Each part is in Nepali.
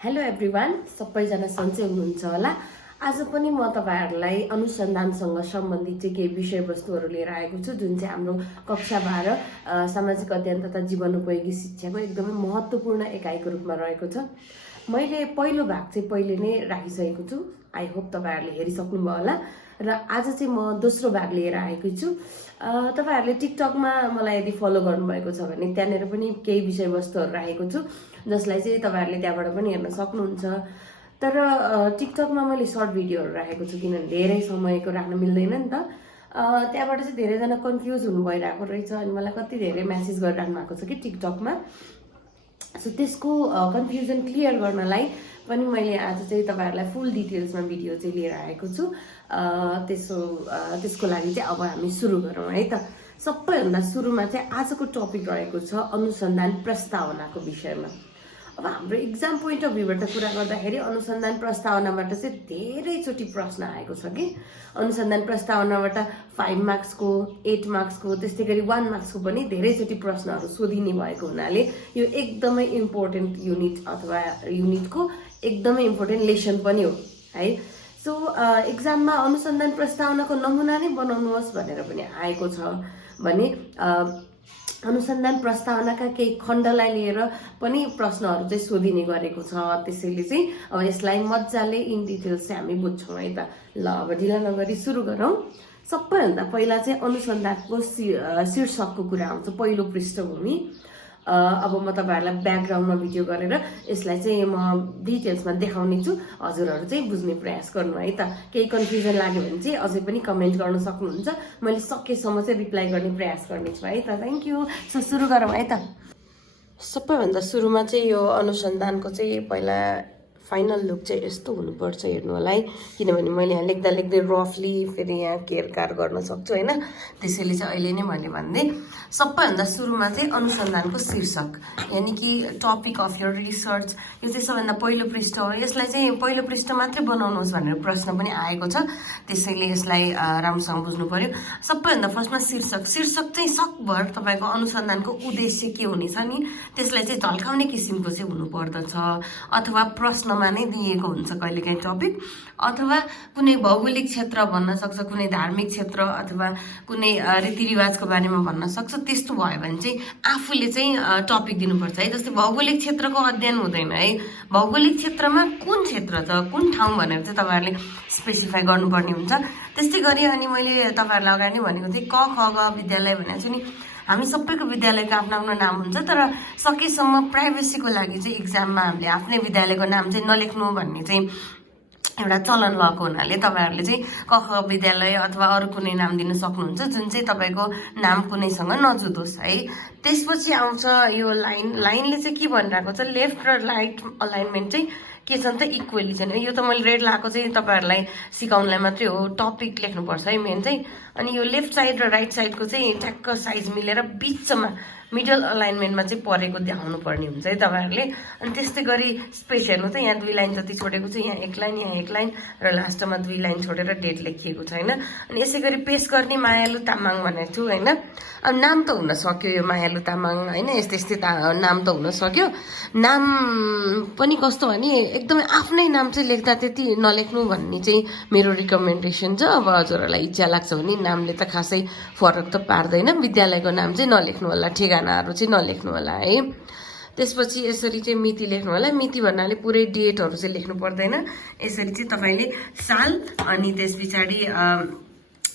हेलो एभ्रिवान, सबैजना सन्चै हुनुहुन्छ होला। आज पनि म तपाईहरुलाई अनुसन्धानसँग सम्बन्धित चाहिँ केही विषयवस्तुहरू लिएर आएको छु, जुन चाहिँ हाम्रो कक्षा 12 सामाजिक अध्ययन तथा जीवनोपयोगी शिक्षाको एकदमै महत्त्वपूर्ण एकाइको रूपमा रहेको छ। मैले पहिलो भाग चाहिँ पहिले नै राखिसकेको छु। आई होप तपाईहरुले हेरिसक्नुभयो होला र आज चाहिँ म दोस्रो भाग लिएर आएको छु। तपाईहरुले टिकटकमा मलाई यदि फलो गर्नुभएको छ भने त्यहाँनेर पनि केही विषयवस्तुहरू राखेको छु, जसलाई चाहिँ तपाईहरुले त्यहाँबाट पनि हेर्न सक्नुहुन्छ। तर टिकटकमा मैले सर्ट भिडियोहरू राखेको छु, किनभने धेरै समयको राख्न मिल्दैन नि त। त्यहाँबाट चाहिँ धेरैजना कन्फ्युज हुनु भइरहेको रहेछ अनि मलाई कति धेरै मेसेज गरिराख्नु भएको छ कि टिकटकमा। सो त्यसको कन्फ्युजन क्लियर गर्नलाई पनि मैले आज चाहिँ तपाईहरुलाई फुल डिटेल्समा भिडियो चाहिँ लिएर आएको छु। त्यसको लागि चाहिँ अब हामी सुरु गरौँ है त। सबैभन्दा सुरुमा चाहिँ आजको टपिक रहेको छ अनुसन्धान प्रस्तावनाको विषयमा। अब हाम्रो एक्जाम पोइन्ट अफ भ्यूबाट कुरा गर्दाखेरि अनुसन्धान प्रस्तावनाबाट चाहिँ धेरैचोटि प्रश्न आएको छ कि अनुसन्धान प्रस्तावनाबाट 5 मार्क्सको 8 मार्क्सको त्यस्तै गरी 1 मार्क्सको पनि धेरैचोटि प्रश्नहरू सोधिने भएको हुनाले यो एकदमै इम्पोर्टेन्ट युनिट अथवा युनिटको एकदमै इम्पोर्टेन्ट लेसन पनि हो है। सो एक्जाममा अनुसन्धान प्रस्तावनाको नमुना नै बनाउनुहोस् भनेर पनि आएको छ भने अनुसन्धान प्रस्तावनाका केही खण्डलाई लिएर पनि प्रश्नहरू चाहिँ सोधिने गरेको छ। त्यसैले चाहिँ अब यसलाई मजाले इन डिटेल्स चाहिँ हामी बुझ्छौँ है त। ल अब ढिला नगरी सुरु गरौँ। सबैभन्दा पहिला चाहिँ अनुसन्धानको शीर्षकको कुरा आउँछ, पहिलो पृष्ठभूमि। अब म तपाईहरुलाई ब्याकग्राउन्डमा भिडियो गरेर यसलाई चाहिँ म डिटेल्समा देखाउने छु, हजुरहरू चाहिँ बुझ्ने प्रयास गर्नु है त। केही कन्फ्युजन लाग्यो भने चाहिँ अझै पनि कमेन्ट गर्न सक्नुहुन्छ, मैले सकेसम्म चाहिँ रिप्लाई गर्ने प्रयास गर्नेछु है त। Thank you. सो सुरु गरौँ है त। सबैभन्दा सुरुमा चाहिँ यो अनुसन्धानको चाहिँ पहिला फाइनल लुक चाहिँ यस्तो हुनुपर्छ, हेर्नु होला है। किनभने मैले यहाँ लेख्दा लेख्दै रफली फेरि यहाँ केयरकार गर्न सक्छु होइन, त्यसैले चाहिँ अहिले नै मैले भन्दै सबैभन्दा सुरुमा चाहिँ अनुसन्धानको शीर्षक यानि कि टपिक अफ यर रिसर्च, यो चाहिँ सबैभन्दा पहिलो पृष्ठ हो। यसलाई चाहिँ पहिलो पृष्ठ मात्रै बनाउनुहोस् भनेर प्रश्न पनि आएको छ, त्यसैले यसलाई राम्रोसँग बुझ्नु पर्यो। सबैभन्दा फर्स्टमा शीर्षक चाहिँ सकभर तपाईँको अनुसन्धानको उद्देश्य के हुनेछ नि त्यसलाई चाहिँ झल्काउने किसिमको चाहिँ हुनुपर्दछ, अथवा प्रश्न नै दिएको हुन्छ कहिलेकाहीँ टपिक, अथवा कुनै भौगोलिक क्षेत्र भन्न सक्छ, कुनै धार्मिक क्षेत्र अथवा कुनै रीतिरिवाजको बारेमा भन्न सक्छ। त्यस्तो भयो भने चाहिँ आफूले चाहिँ टपिक दिनुपर्छ है। जस्तै भौगोलिक क्षेत्रको अध्ययन हुँदैन है, भौगोलिक क्षेत्रमा कुन क्षेत्र छ, कुन ठाउँ भनेर चाहिँ तपाईँहरूले स्पेसिफाई गर्नुपर्ने हुन्छ। त्यस्तै गरी अनि मैले तपाईँहरूलाई अगाडि नै भनेको थिएँ क ख ग विद्यालय भनेको छु नि, हामी सबैको विद्यालयको आफ्नो आफ्नो नाम हुन्छ, तर सकेसम्म प्राइभेसीको लागि चाहिँ एक्जाममा हामीले आफ्नै विद्यालयको नाम चाहिँ नलेख्नु भन्ने चाहिँ एउटा चलन भएको हुनाले तपाईँहरूले चाहिँ क ख विद्यालय अथवा अरू कुनै नाम दिन सक्नुहुन्छ, जुन चाहिँ तपाईँको नाम कुनैसँग नजुदोस् है। त्यसपछि आउँछ यो लाइनले चाहिँ के भनिरहेको छ, लेफ्ट र राइट अलाइनमेन्ट चाहिँ के छ त इक्वली छैन। यो त मैले रेड लगाएको चाहिँ तपाईँहरूलाई सिकाउनलाई मात्रै हो, टपिक लेख्नुपर्छ है मेन चाहिँ। अनि यो लेफ्ट साइड र राइट साइडको चाहिँ ठ्याक्क साइज मिलेर बिचमा मिडल अलाइनमेन्टमा चाहिँ परेको देखाउनु पर्ने हुन्छ है तपाईँहरूले। अनि त्यस्तै गरी स्पेस हेर्नु त, यहाँ 2 लाइन जति छोडेको छ, यहाँ 1 लाइन, यहाँ 1 लाइन र लास्टमा 2 लाइन छोडेर डेट लेखिएको छ होइन। अनि यसै गरी पेश गर्ने मायालु तामाङ भनेको छु होइन। अब नाम त हुन सक्यो यो मायालु तामाङ होइन, यस्तै नाम त हुन सक्यो। नाम पनि कस्तो भने एकदमै आफ्नै नाम चाहिँ लेख्दा त्यति नलेख्नु भन्ने चाहिँ मेरो रिकमेन्डेसन छ। अब हजुरहरूलाई इच्छा लाग्छ भने नामले त खासै फरक त पार्दैन, विद्यालयको नाम चाहिँ नलेख्नु होला, ठेगानाहरू चाहिँ नलेख्नु होला है। त्यसपछि यसरी चाहिँ मिति लेख्नु होला। मिति भन्नाले पुरै डेटहरू चाहिँ लेख्नु पर्दैन, यसरी चाहिँ तपाईँले साल अनि त्यस पछाडि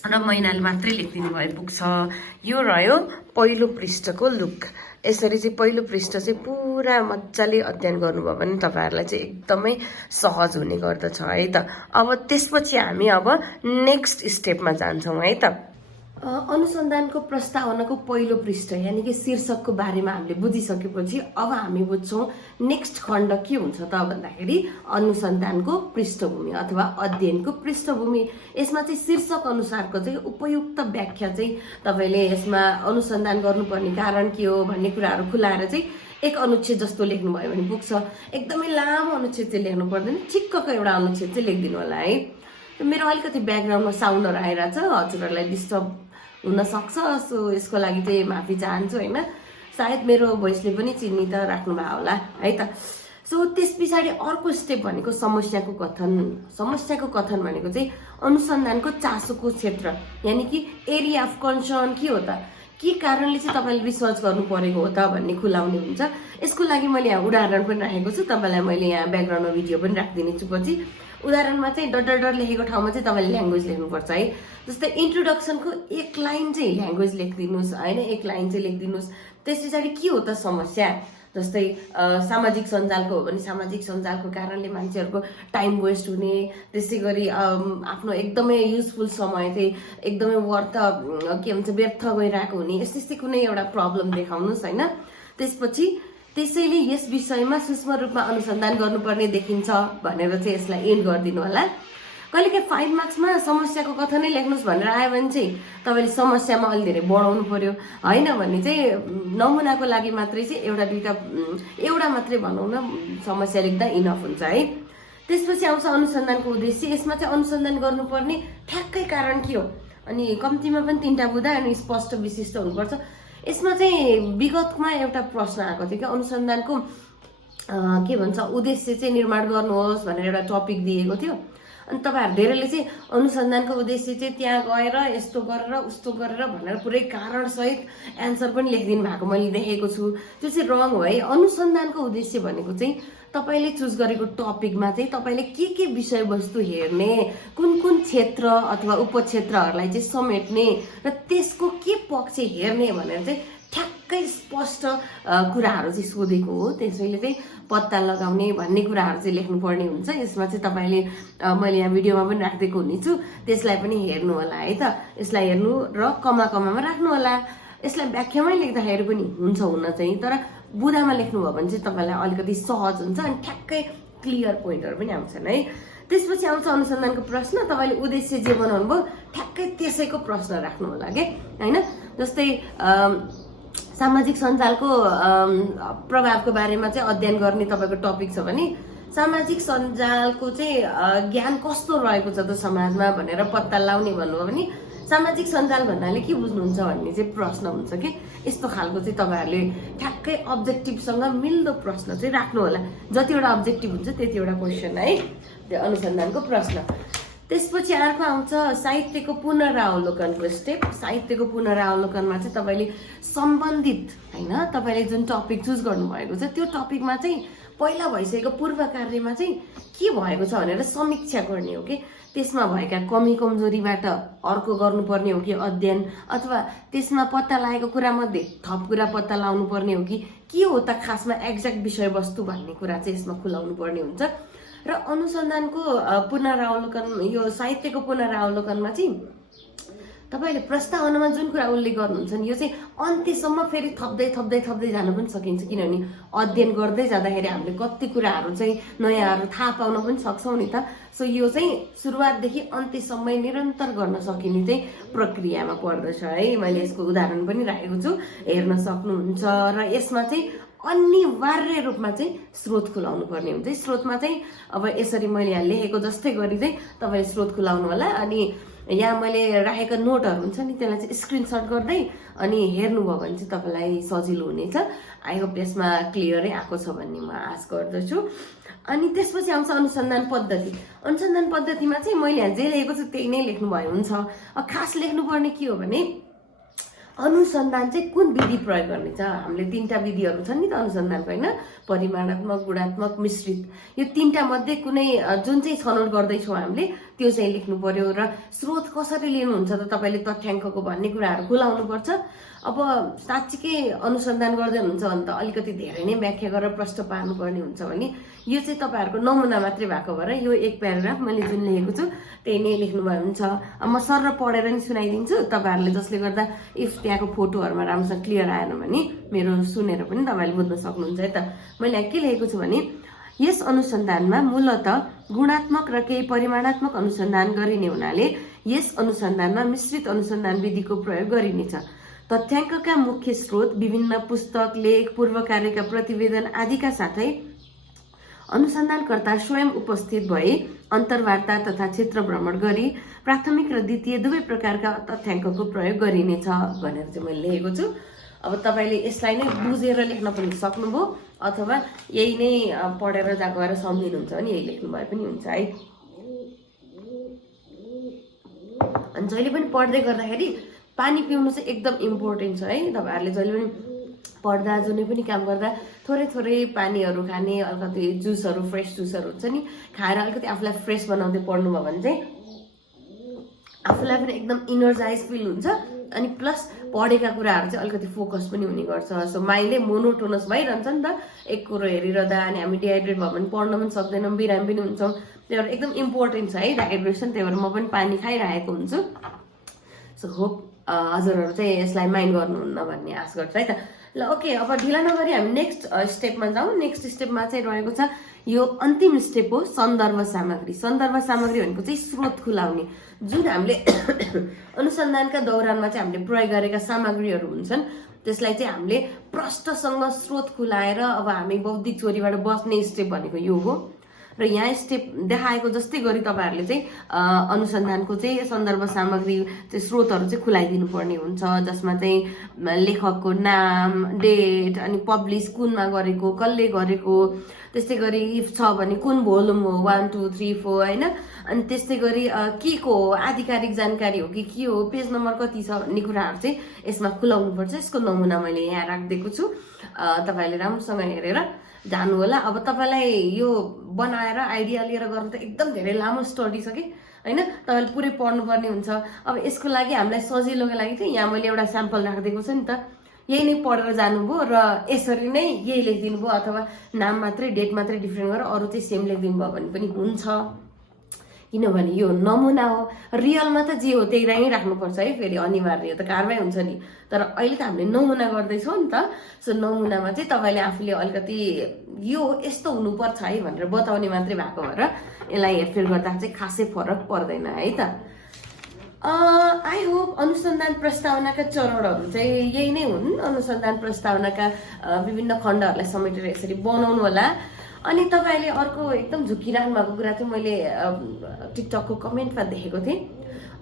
र महिनाले मात्रै लेखिदिनु भए पुग्छ। यो रह्यो पहिलो पृष्ठको लुक। यसरी चाहिँ पहिलो पृष्ठ चाहिँ पुरा मजाले अध्ययन गर्नुभयो भने तपाईँहरूलाई चाहिँ एकदमै सहज हुने गर्दछ है त। अब त्यसपछि हामी अब नेक्स्ट स्टेपमा जान्छौँ है त। अनुसन्धानको प्रस्तावनाको पहिलो पृष्ठ यानि कि शीर्षकको बारेमा हामीले बुझिसकेपछि अब हामी बुझ्छौँ नेक्स्ट खण्ड के हुन्छ त भन्दाखेरि अनुसन्धानको पृष्ठभूमि अथवा अध्ययनको पृष्ठभूमि। यसमा चाहिँ शीर्षक अनुसारको चाहिँ उपयुक्त व्याख्या चाहिँ तपाईँले यसमा अनुसन्धान गर्नुपर्ने कारण के हो भन्ने कुराहरू खुलाएर चाहिँ एक अनुच्छेद जस्तो लेख्नुभयो भने पुग्छ। एकदमै लामो अनुच्छेद चाहिँ लेख्नु पर्दैन, ठिक्कको एउटा अनुच्छेद चाहिँ लेखिदिनु होला है। मेरो अलिकति ब्याकग्राउन्डमा साउन्डहरू आइरहेछ, हजुरहरूलाई डिस्टर्ब हुन सक्छ, सो यसको लागि चाहिँ माफी चाहन्छु होइन। सायद मेरो भोइसले पनि चिन्नी त राख्नु भयो होला है त। सो त्यस पछाडि अर्को स्टेप भनेको समस्याको कथन। समस्याको कथन भनेको चाहिँ अनुसन्धानको चासोको क्षेत्र, यानि कि एरिया अफ कन्सर्न के हो त, के कारणले चाहिँ तपाईँले रिसर्च गर्नु परेको हो त भन्ने खुलाउने हुन्छ। यसको लागि मैले यहाँ उदाहरण पनि राखेको छु, तपाईँलाई मैले यहाँ ब्याकग्राउन्डमा भिडियो पनि राखिदिनेछु पछि। उदाहरणमा चाहिँ डर लेखेको ठाउँमा चाहिँ तपाईँले ल्याङ्ग्वेज लेख्नुपर्छ है। जस्तै इन्ट्रोडक्सनको एक लाइन चाहिँ ल्याङ्ग्वेज लेखिदिनुहोस् होइन, एक लाइन चाहिँ लेखिदिनुहोस्। त्यस पछाडि के हो त समस्या, जस्तै सामाजिक सञ्जालको हो भने सामाजिक सञ्जालको कारणले मान्छेहरूको टाइम वेस्ट हुने, त्यसै गरी आफ्नो एकदमै युजफुल समय चाहिँ एकदमै के भन्छ व्यर्थ गइरहेको हुने, यस्तै कुनै एउटा प्रब्लम देखाउनुहोस् होइन। त्यसपछि त्यसैले यस विषयमा सूक्ष्म रूपमा अनुसन्धान गर्नुपर्ने देखिन्छ भनेर चाहिँ यसलाई एन्ड गरिदिनु होला। कहिलेकाहीँ 5 मार्क्समा समस्याको कथन नै लेख्नुहोस् भनेर आयो भने चाहिँ तपाईँले समस्यामा अलि धेरै बढाउनु पर्यो होइन भने चाहिँ नमुनाको लागि मात्रै चाहिँ एउटा मात्रै भनौँ न समस्या लेख्दा इनफ हुन्छ है। त्यसपछि आउँछ अनुसन्धानको उद्देश्य। यसमा चाहिँ अनुसन्धान गर्नुपर्ने ठ्याक्कै कारण के हो, अनि कम्तीमा पनि 3टा बुँदा अनि स्पष्ट विशिष्ट हुनुपर्छ। यसमा चाहिँ विगतमा एउटा प्रश्न आएको थियो कि अनुसन्धानको के भन्छ उद्देश्य चाहिँ निर्माण गर्नुहोस् भनेर एउटा टपिक दिएको थियो। अनि तपाईँहरू धेरैले चाहिँ अनुसन्धानको उद्देश्य चाहिँ त्यहाँ गएर यस्तो गरेर उस्तो गरेर भनेर पुरै कारणसहित एन्सर पनि लेखिदिनु भएको मैले देखेको छु। त्यो चाहिँ रङ हो है। अनुसन्धानको उद्देश्य भनेको चाहिँ तपाईँले चुज गरेको टपिकमा चाहिँ तपाईँले के विषयवस्तु हेर्ने, कुन क्षेत्र अथवा उपक्षेत्रहरूलाई चाहिँ समेट्ने र त्यसको के पक्ष हेर्ने भनेर चाहिँ ठ्याक्कै स्पष्ट कुराहरू चाहिँ सोधेको हो। त्यसैले चाहिँ पत्ता लगाउने भन्ने कुराहरू चाहिँ लेख्नुपर्ने हुन्छ। यसमा चाहिँ तपाईँले मैले यहाँ भिडियोमा पनि राखिदिएको हुनेछु, त्यसलाई पनि हेर्नु होला है त। यसलाई हेर्नु र कमामा राख्नु होला। यसलाई व्याख्यामै लेख्दाखेरि पनि हुन्छ हुन चाहिँ, तर बुदामा लेख्नुभयो भने चाहिँ तपाईँलाई अलिकति सहज हुन्छ अनि ठ्याक्कै क्लियर पोइन्टहरू पनि आउँछन् है। त्यसपछि आउँछ अनुसन्धानको प्रश्न। तपाईँले उद्देश्य जे बनाउनु भयो ठ्याक्कै त्यसैको प्रश्न राख्नु होला के होइन। जस्तै सामाजिक सञ्जालको प्रभावको बारेमा चाहिँ अध्ययन गर्ने तपाईँको टपिक छ भने सामाजिक सञ्जालको चाहिँ ज्ञान कस्तो रहेको छ त समाजमा भनेर पत्ता लगाउने भन्नुभयो भने सामाजिक सञ्जाल भन्नाले के बुझ्नुहुन्छ भन्ने चाहिँ प्रश्न हुन्छ कि यस्तो खालको चाहिँ तपाईँहरूले ठ्याक्कै अब्जेक्टिभसँग मिल्दो प्रश्न चाहिँ राख्नु होला। जतिवटा अब्जेक्टिभ हुन्छ त्यतिवटा क्वेसन है त्यो अनुसन्धानको प्रश्न। त्यसपछि अर्को आउँछ साहित्यको पुनरावलोकनको स्टेप। साहित्यको पुनरावलोकनमा चाहिँ तपाईँले सम्बन्धित होइन तपाईँले जुन टपिक चुज गर्नुभएको छ त्यो टपिकमा चाहिँ पहिला भइसकेको पूर्व कार्यमा चाहिँ के भएको छ भनेर समीक्षा गर्ने हो कि त्यसमा भएका कमी कमजोरीबाट अर्को गर्नुपर्ने हो कि अध्ययन, अथवा त्यसमा पत्ता लागेको कुरामध्ये थप कुरा पत्ता लगाउनु पर्ने हो कि के हो त खासमा एक्ज्याक्ट विषयवस्तु भन्ने कुरा चाहिँ यसमा खुलाउनु पर्ने हुन्छ। र अनुसन्धानको पुनरावलोकन यो साहित्यको पुनरावलोकनमा चाहिँ तपाईँले प्रस्तावनामा जुन कुरा उल्लेख गर्नुहुन्छ नि यो चाहिँ अन्त्यसम्म फेरि थप्दै जान पनि सकिन्छ, किनभने अध्ययन गर्दै जाँदाखेरि हामीले कति कुराहरू चाहिँ नयाँहरू थाहा पाउन पनि सक्छौँ नि त। सो यो चाहिँ सुरुवातदेखि अन्त्यसम्म निरन्तर गर्न सकिने चाहिँ प्रक्रियामा पर्दछ है। मैले यसको उदाहरण पनि राखेको छु, हेर्न सक्नुहुन्छ। र यसमा चाहिँ अनिवार्य रूपमा चाहिँ स्रोत खुलाउनु पर्ने हुन्छ। स्रोतमा चाहिँ अब यसरी मैले यहाँ लेखेको जस्तै गरी चाहिँ तपाईँले स्रोत खुलाउनु होला। अनि यहाँ मैले राखेका नोटहरू हुन्छ नि त्यसलाई चाहिँ स्क्रिनसट गर्दै अनि हेर्नुभयो भने चाहिँ तपाईँलाई सजिलो हुनेछ। आई होप यसमा क्लियरै आएको छ भन्ने म आश गर्दछु। अनि त्यसपछि आउँछ अनुसन्धान पद्धति। अनुसन्धान पद्धतिमा चाहिँ मैले यहाँ जे लेखेको छु त्यही नै लेख्नुभयो हुन्छ। खास लेख्नुपर्ने के हो भने अनुसन्धान चाहिँ कुन विधि प्रयोग गर्ने छ। हामीले 3टा विधिहरू छन् नि त अनुसन्धानको होइन, परिमाणात्मक, गुणात्मक, मिश्रित। यो 3टा मध्ये कुनै जुन चाहिँ छनौट गर्दैछौँ हामीले त्यो चाहिँ लेख्नु पर्यो। र स्रोत कसरी लिनुहुन्छ त तपाईँले तथ्याङ्कको भन्ने कुराहरू खुलाउनुपर्छ। अब साँच्चीकै अनुसन्धान गर्दै हुनुहुन्छ भने त अलिकति धेरै नै व्याख्या गरेर प्रश्न पार्नुपर्ने हुन्छ भने यो चाहिँ तपाईँहरूको नमुना मात्रै भएको भएर यो एक प्याराग्राफ मैले जुन लेखेको छु त्यही नै लेख्नुभयो हुन्छ। म सर पढेर नि सुनाइदिन्छु तपाईँहरूले, जसले गर्दा इफ त्यहाँको फोटोहरूमा राम्रोसँग क्लियर आएन भने मेरो सुनेर पनि तपाईँले बुझ्न सक्नुहुन्छ है त। मैले यहाँ के लेखेको छु भने यस अनुसन्धानमा मूलत गुणात्मक र केही परिमाणात्मक अनुसन्धान गरिने हुनाले यस अनुसन्धानमा मिश्रित अनुसन्धान विधिको प्रयोग गरिनेछ। तथ्याङ्कका मुख्य स्रोत, विभिन्न पुस्तक, लेख, पूर्व कार्यका प्रतिवेदन आदिका साथै अनुसन्धानकर्ता स्वयं उपस्थित भए अन्तर्वार्ता तथा क्षेत्र भ्रमण गरी प्राथमिक र द्वितीय दुवै प्रकारका तथ्याङ्कको प्रयोग गरिनेछ भनेर चाहिँ मैले लेखेको छु। अब तपाईँले यसलाई नै बुझेर लेख्न पनि सक्नुभयो अथवा यही नै पढेर गएर सम्झिनुहुन्छ भने यही लेख्नु भए पनि हुन्छ है। अनि जहिले पनि पढ्दै गर्दाखेरि पानी पिउनु चाहिँ एकदम इम्पोर्टेन्ट छ है। तपाईँहरूले जहिले पनि पढ्दा जुनै पनि काम गर्दा थोरै थोरै पानीहरू खाने, अलिकति जुसहरू फ्रेस जुसहरू हुन्छ नि खाएर अलिकति आफूलाई फ्रेस बनाउँदै पढ्नुभयो भने चाहिँ आफूलाई पनि एकदम इनर्जाइज फिल हुन्छ अनि प्लस पढेका कुराहरू चाहिँ अलिकति फोकस पनि हुने गर्छ। सो माइन्डै मोनोटोनस भइरहन्छ नि त एक कुरो हेरिरहँदा, अनि हामी डिहाइड्रेट भयो भने पढ्न पनि सक्दैनौँ, बिरामी पनि हुन्छौँ। त्यही भएर एकदम इम्पोर्टेन्ट छ है डाइहाइड्रेसन। त्यही भएर म पनि पानी खाइरहेको हुन्छु। सो होप हजुरहरू चाहिँ यसलाई माइन्ड गर्नुहुन्न भन्ने आश गर्छु है त। ल ओके, अब ढिला नगरी हामी नेक्स्ट स्टेपमा जाउँ। नेक्स्ट स्टेपमा चाहिँ रहेको छ यो अन्तिम स्टेप हो सन्दर्भ सामग्री। सन्दर्भ सामग्री भनेको चाहिँ स्रोत खुलाउने, जुन हामीले अनुसन्धानका दौरानमा चाहिँ हामीले प्रयोग गरेका सामग्रीहरू हुन्छन् त्यसलाई चाहिँ हामीले प्रष्टसँग स्रोत खुलाएर अब हामी बौद्धिक चोरीबाट बच्ने स्टेप भनेको यो हो। र यहाँ स्टेप देखाएको जस्तै गरी तपाईँहरूले चाहिँ अनुसन्धानको चाहिँ सन्दर्भ सामग्री चाहिँ स्रोतहरू चाहिँ खुलाइदिनु पर्ने हुन्छ, जसमा चाहिँ लेखकको नाम, डेट, अनि पब्लिस कुनमा गरेको, कसले गरेको, त्यस्तै गरी इफ छ भने कुन भोल्युम हो 1 2 3 4 होइन, अनि त्यस्तै गरी के को हो, आधिकारिक जानकारी हो कि के हो, पेज नम्बर कति छ भन्ने कुराहरू चाहिँ यसमा खुलाउनु पर्छ। यसको नमुना मैले यहाँ राखिदिएको छु, तपाईँले राम्रोसँग हेरेर जानु होला। अब तपाईँलाई यो बनाएर आइडिया लिएर गर्नु त एकदम धेरै लामो स्टडी छ कि होइन, तपाईँले पुरै पढ्नुपर्ने हुन्छ। अब यसको लागि हामीलाई सजिलोको लागि चाहिँ यहाँ मैले एउटा स्याम्पल राखिदिएको छु नि त, यही नै पढेर जानुभयो र यसरी नै यही लेखिदिनु भयो, अथवा नाम मात्रै डेट मात्रै डिफ्रेन्ट गरेर अरू चाहिँ सेम लेखिदिनु भयो भने पनि हुन्छ, किनभने यो नमुना हो। रियलमा त जे हो त्यही नै राख्नुपर्छ है, फेरि अनिवार्य त कारवाही हुन्छ नि। तर अहिले त हामीले नमुना गर्दैछौँ नि त। सो नमुनामा चाहिँ तपाईँले आफूले अलिकति यो यस्तो हुनुपर्छ है भनेर बताउने मात्रै भएको भएर यसलाई हेरफेर गर्दा चाहिँ खासै फरक पर्दैन है त। आई होप अनुसन्धान प्रस्तावनाका चरणहरू चाहिँ यही नै हुन्। अनुसन्धान प्रस्तावनाका विभिन्न खण्डहरूलाई समेटेर यसरी बनाउनु होला। अनि तपाईँले अर्को एकदम झुकिरहनु भएको कुरा चाहिँ मैले टिकटकको कमेन्टमा देखेको थिएँ,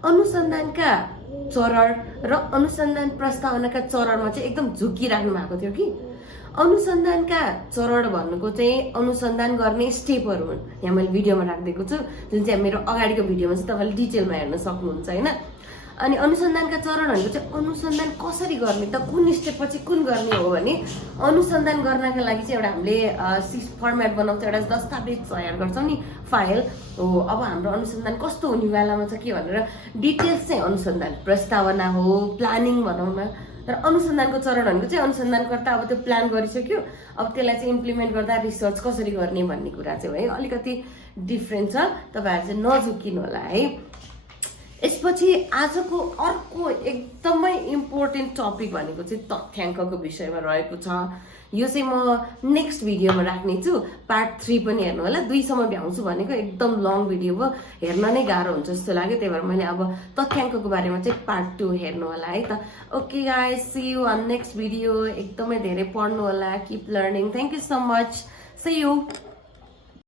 अनुसन्धानका चरण र अनुसन्धान प्रस्तावनाका चरणमा चाहिँ एकदम झुकिराख्नु भएको थियो कि अनुसन्धानका चरण भन्नुको चाहिँ अनुसन्धान गर्ने स्टेपहरू हुन्। यहाँ मैले भिडियोमा राखिदिएको छु, जुन चाहिँ मेरो अगाडिको भिडियोमा चाहिँ तपाईँले डिटेलमा हेर्न सक्नुहुन्छ होइन। अनि अनुसन्धानका चरण भनेको चाहिँ अनुसन्धान कसरी गर्ने त, कुन स्टेप पछि कुन गर्ने हो भने अनुसन्धान गर्नका लागि चाहिँ एउटा हामीले फर्मेट बनाउँछौँ, एउटा दस्तावेज तयार गर्छौँ नि, फाइल हो। अब हाम्रो अनुसन्धान कस्तो हुने बेलामा छ कि भनेर डिटेल्स चाहिँ अनुसन्धान प्रस्तावना हो, प्लानिङ भनौँ न। तर अनुसन्धानको चरण भनेको चाहिँ अनुसन्धानकर्ता अब त्यो प्लान गरिसक्यो, अब त्यसलाई चाहिँ इम्प्लिमेन्ट गर्दा रिसर्च कसरी गर्ने भन्ने कुरा चाहिँ है अलिकति डिफ्रेन्ट छ। तपाईँहरू चाहिँ नझुकिनु होला है। यसपछि आजको अर्को एकदमै इम्पोर्टेन्ट टपिक भनेको चाहिँ तथ्याङ्कको विषयमा रहेको छ। यो चाहिँ म नेक्स्ट भिडियोमा राख्ने छु, पार्ट 3 पनि हेर्नु होला। 2 सम्म भ्याउँछु भनेको एकदम लङ भिडियो हो, हेर्न नै गाह्रो हुन्छ जस्तो लाग्यो। त्यही भएर मैले अब तथ्याङ्कको बारेमा चाहिँ पार्ट 2 हेर्नु होला है त। Okay guys, see you on next video. एकदमै धेरै पढ्नु होला, keep learning. Thank you so much, see you.